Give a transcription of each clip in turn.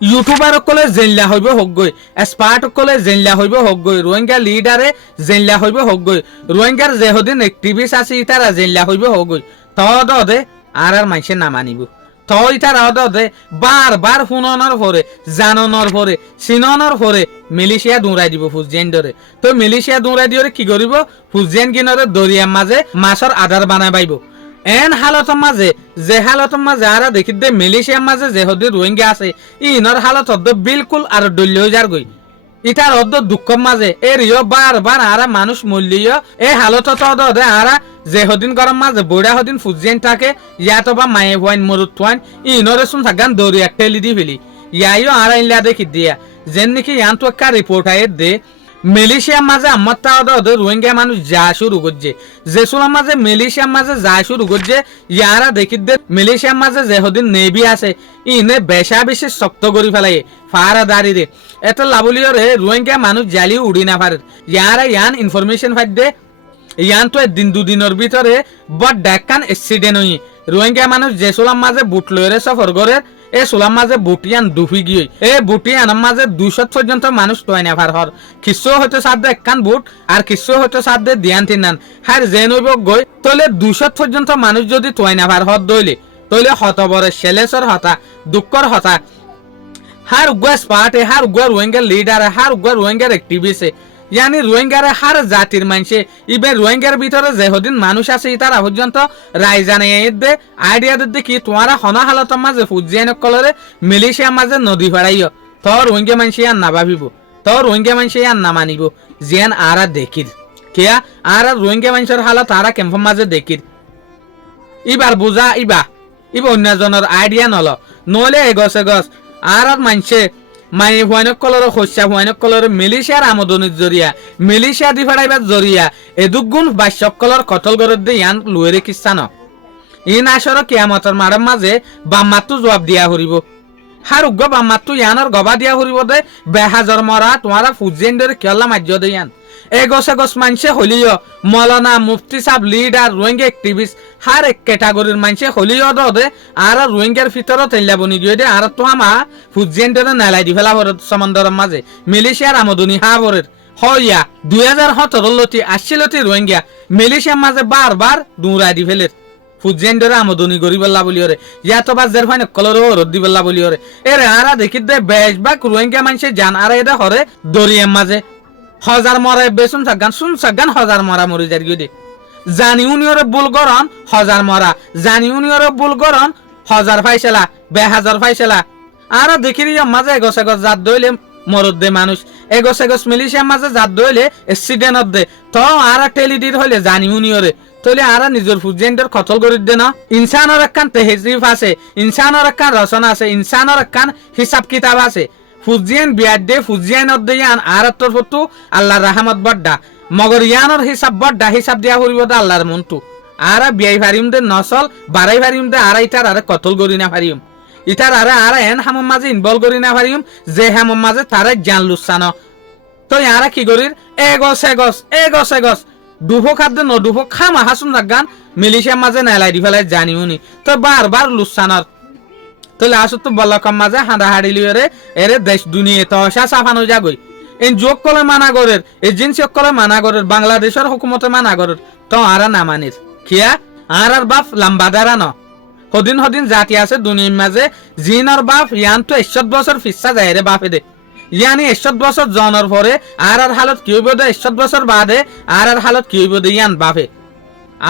YouTuber সকলে জেনলা হইব হকগৈ, expert সকলে জেনলা হইব হকগৈ, রোহিঙ্গা লিডারে জেনলা হইব হকগৈ, রোহিঙ্গার যেহদিন এক্টিভিস্ট আছে ইতারা জেনলা হইব হকগৈ। তদে আর মানুষে নামানিব। ইতার অদে বারবার শুননের পরে জাননের পরে চিননের পরে মিলিশিয়া দৌড়াই দিব ফুজিয়ান ধরে। তো মিলিশিয়া দৌড়াই দিয়ে কি করিব, ফুজিয়ান কিনরে দরিয়ার মাঝে মাছর আধার বানাই পাইব। এন হালতৰ মাঝে যে হালতৰ মাঝে আর দেখি দে মিলিশিয়ার মাঝে যে হদি রোহিঙ্গা আছে ইনর হালত বিলকুল আর ডল্য হয়ে যার গই। ইটার অর্ধ দুঃখর মাঝে এরিও বারবার আর মানুষ মূল্য এই হালত দে আর যে হদিন গরম মাঝে বড়া হদিন ফুজিয়ান থাকে ইয়াত বা মায়ে হওয়াইন মরুত থাইন ইনরে শুন থাকান দৌড়ি এক টেলি দি ফেলি ইয়াইও আর ইল্লা দেখি দিয়া যেন নাকি ইয়ান তো একটা রিপোর্ট আয়ে দে মিলিশিয়ার মাঝে আমার তাদের রোহিঙ্গা মানুষ যা শুরু করছে যেসুলার মাঝে মিলিশিয়ার মাঝে যা শুরু করছে ইয়ারা দেখি দে মিলিশিয়ার মাঝে যে হদিন নেভি আছে ইনে বেশা বেশি শক্ত করে ফেলাই ফারা দাঁড়িয়ে এত লাভলিয়রে রোহিঙ্গা মানুষ জালিও উড়ি না পারে ইয়ারা ইয়ান ইনফরমেশন ফাইট দে ইয়ান তো দিন দুদিনের ভিতরে বড় ডাক্কান এক্সিডেন্ট হই রোহিঙ্গা মানুষ যেসুলার মাঝে বুট লয়ে সফর করে এ সোলার মাঝে বুটিয়ান ডুবি গিয়ে এ বুটিয়ানের মাঝে 200 পর্যন্ত মানুষ টয় না পার হর কিছু হয়তো সাথে একখান বুট আর কিছু হয়তো সাথে দিয়ান তিনান হার জেন হইব গই তলে 200 পর্যন্ত মানুষ যদি টয় না পার হর দইলে তলে হতবরে সেলেসর হতা দুঃখর হতা হার উগুয়া স্পার্টে হার উগুয়া রোহিঙ্গা লিডার হার উগুয়া রোহিঙ্গার অ্যাক্টিভিস্টে ইয়ানি রোহিঙ্গারে হার জাতির মানুষে ইবে রোহিঙ্গার ভিতরে যে হদিন মানুষ আছে তারা পর্যন্ত রায় জানাই দে আইডিয়া দে কি তোমারা হনা হালতের মাঝে ফুজিয়ান কলরে মিলিশিয়ার মাঝে নদী ফেরাইও তোর রোহিঙ্গা মানুষে আর না ভাবিব তোর রোহিঙ্গা মানুষে আর না মানিব যেন আর দেখির কেয়া আর রোহিঙ্গা মানুষের হালত আর ক্যাম্পের মাঝে দেখির ইবার বুঝা ইবা অন্যজনের আইডিয়া নল নলে এগস আর মানুষে মায়ে হুয়াইনক কলর শস্যা হুয়াইনক কলর মিলিশিয়ার আমদনির জরিয়া মিলিশিয়া দি ফেরাইবার জরিয়া এদুগুণ বাস্যক কলর কতল গরত দিয়ে ইয়ান লুয়েরে কিস্তান ইন আসর কিয়ামতর মারের মাঝে বাম্মাতো জবাব দিয়া হরিব হার উগ্র বাম্মাতো ইয়ানর গবা দিয়া হরিব দে বেহাজর মরা তোমারা ফুজিয়েন ধরে কেলা মাজ্য দে ইয়ান এগস মানুষে হলিও মৌলানা মুফতি সাহেব লিডার রোহিঙ্গা অ্যাক্টিভিস্ট হার এক ক্যাটাগরির মানুষে হলিও দে আর রোহিঙ্গার ভিতরত তেল্লা বনি গিয়ে দে আর তো আমা ফুজিয়েন ধরে নালাই দি ফেলা ভরত সমন্দরের মাঝে মিলিশিয়ার আমদনি হা ভরের হইয়া 2017 লতি 80 লতি রোহিঙ্গা মিলিশিয়ার মাঝে বারবার দৌড়াই দি ফেলের ফুজিয়েন ধরে আমদনি গরিবল্লা বলি ওরে ইয়া তো বাজার ফাইন কলর রদ দিবল্লা বলি ওরে এরে আরা দেখি দে বেশবাক রোহিঙ্গা মানুষে জান আর এটা হরে দরিয়ার মাঝে হাজার মরা বেসুন সাগান হাজার মরা মরি যার গিয়ে জানি উনিয়রে বুল গরন হাজার মরা জানি উনিয়রে বুল গরন হাজার ফাইসেলা বেহাজার ফাইসেলা আর দেখিরি মাঝে এগস জাত দইলে মরদ দে মানুষ এগস মিলিশিয়ার মাঝে জাত দইলে এক্সিডেন্ট দে তো আর টেলিডির হইলে জানি উনিয়রে তলে আর নিজের ফুজেন্ডের খতল করে দে না ইনসানের একখান তেহজিব আছে ইনসানের একখান রচনা আছে ইনসানের একখান হিসাব কিতাব আছে ফুজিয়ান বিয়ার দে ফুজিয়ান ইয়ান আর তোর ফটু আল্লাহর রহমত বড্ডা মগর ইয়ানোর হিসাব বড্ডা হিসাব দিয়া হরিব দে আল্লাহর মন্টু আর বিয়াই ফারিম দে নসল বাড়াই ফারিম দে আর ইটার আর কতল করি না ফারিম ইটার আর এন হামম মাঝে ইনভলভ করি না ফারিম যে হামম মাঝে তারে জান লুসান তো আর কি করির এগস দুফো খাদ্য ন দুফো খামা হাসুন গান মিলিশিয়ার মাঝে নালাই দি ফেলাই জানিওনি তো বারবার লুসানর তাহলে আসত তো বল্লকম মাঝে হাঁদা হাড়ি লিওরে এরে দেশ দুনিয়া তহসা সাফানো যাগই এই যোগ কলে মানা করের এজেন্সি কলে মানা করের বাংলাদেশের হুকুমতে মানা করের তো আর না মানির খিয়া আর বাপ লম্বা দাঁড়া ন হদিন জাতি আছে দুনিয়ার মাঝে জিনর বাপ ইয়ান তো 100 বছর ফিসা যায় রে বাপে দে ইয়ানি 100 বছর জনের পরে আর হালত কি হইব দে 100 বছর বাদে আর হালত কি হইব দে ইয়ান বাপে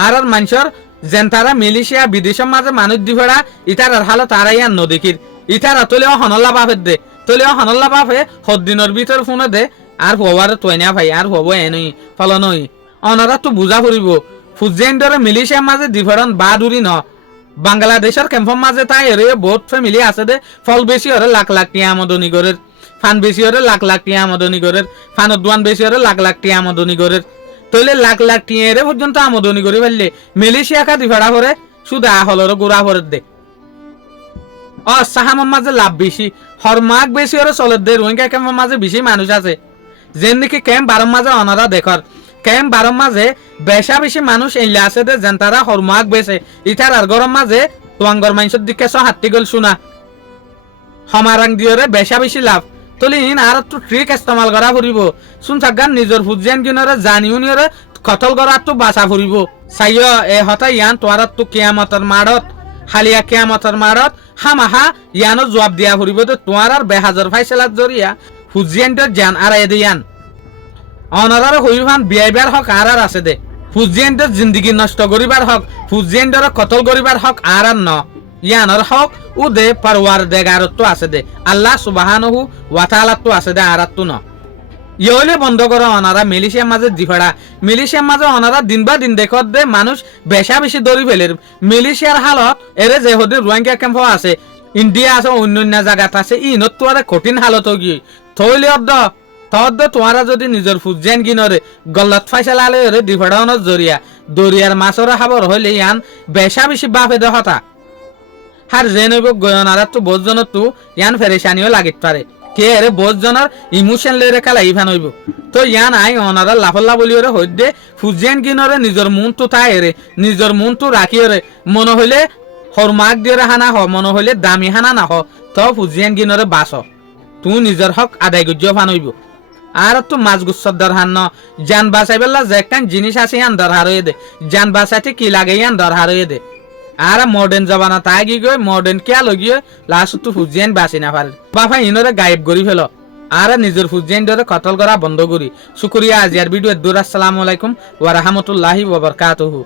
আর মানুষের যেন তারা মিলিশিয়া বিদেশের মাঝে মানুষ দি ফেরা ইটার হালো তারা ইয়ান নদীকির ইটারা তোলেও হনল্লা বাপের দে তোলেও হনল্লা বাপে হদিনের ভিতর ফোনে দে আর হবার তৈনা ভাই আর হবো এনই ফলনই অনরা তো বুঝা ফুরিব ফুজেন্ডরে মিলিশিয়ার মাঝে ডিফারেন্ট বাদুরি ন বাংলাদেশের ক্যাম্পের মাঝে তাই এর বহুত ফ্যামিলি আছে দে ফল বেশি হরে লাখ টিয়া আমদনি করের ফান বেশি হরে লাখ টিয়া আমদনি করের ফানের দোয়ান বেশি হরে লাখ টিয়া আমদনি করের তইলে লাখ টিয়ারে পর্যন্ত আমদনি করে ফেললে মিলিশিয়া কা দিফাড়া করে শুধু হলর গোড়া ভরে দে সাহামের মাঝে লাভ বেশি হরমাক বেশি হরে চলের দে রোহিঙ্গা ক্যাম্পের মাঝে বেশি মানুষ আছে যেন নাকি ক্যাম্প বারম মাঝে অনারা দেখর ক্যাম্প বারম মাঝে বেশা বেশি মানুষ এলে আছে দে যেন তারা হরমাক বেছে ইটার আর গরম মাঝে তোয়াঙ্গর মানুষের দিকে হাতি গল শুনা সমারাং দিয়রে বেশা বেশি লাভ তলি ইন আর তো ট্রিক ইস্তেমাল করা ফুরিব শুন সাগান নিজর ফুজিয়ান কিনরে জানিউনিয়রে কতল করা তো বাঁচা ফুরিব চাইয় এ হতা ইয়ান তোয়ার তো কিয়ামতের মাড়ত হালিয়া কিয়ামতের মাড়ত হামাহা ইয়ানো জবাব দিয়া ফুরিব তো তোমার আর বেহাজর ফাইসলার জরিয়া ফুজিয়ানটার জান আর এ দিয়ান অনারার হইবান বিয়াইবার হক আর আছে দে ফুজিয়ানটার জিন্দগি নষ্ট করিবার হক ফুজিয়ানটার কতল করিবার হক আর ন ইয়ানোর হক ও দে পারওয়ার দেগারত তো আছে দে আল্লাহ সুবহানাহু ওয়া তাআলা তো আছে দে আর তো ন ইয়লে বন্ধ করো অনারা মিলিশিয়ার মাঝে দিফাড়া মিলিশিয়ার মাঝে অনারা দিন বা দিন দেখত দে মানুষ বেশা বেশি দৌড়ি ফেলের মিলিশিয়ার হালত এরে যে হদে রোহিঙ্গা ক্যাম্প আছে ইন্ডিয়া আছে অন্যান্য জায়গাত আছে ইনত তো আর কঠিন হালত গিয়ে থইলে অদ্দ তদ্দ তোমারা যদি নিজের ফুজেন গিনরে গল্লত ফাইসালা আলে দিফাড়ানোর জরিয়া দরিয়ার মাছরা খাবার হইলে ইয়ান বেশা বেশি বাপে দে হতা হার জেনব গয়নারা তো বোঝজনত তো ইয়ান ফেরেশানিও লাগিত পারে কে রে বোঝজনের ইমোশন লেরে কালা ইভান হইব তো ইয়ান আই অনারা লাফল্লা বলিওরে হইদে ফুজেন গিনরে নিজের মন তো তাই রে নিজের মন তো রাখিওরে মনে হইলে হরমাক দিয়ে হানা হ মনে হইলে দামি হানা না হ তো ফুজেন গিনরে বাস তুই নিজের হক আদায় গুজ্জ ফান হইব আর তো মাছ গুচ্ছদার হান জান বাঁচাইবেলা যে একটা জিনিস আছে ইয়ান দরহার হয়ে দে জান বাঁচাইতে কি লাগে ইয়ান দরহার হয়ে দে আর মডার্ন জবানা তাই কি গই মডার্ন কিয়া লগিয়ে লাস্ট তো ফুজিয়ান বাঁচি না পারে বাবা ইনরে গায়েব করি ফেল আর নিজের ফুজিয়ান ধরে কতল করা বন্ধ করি শুক্রিয়া আজিয়ার ভিডিও দূর আসসালামু আলাইকুম ওয়া রাহমাতুল্লাহি ওয়া বারাকাতুহু।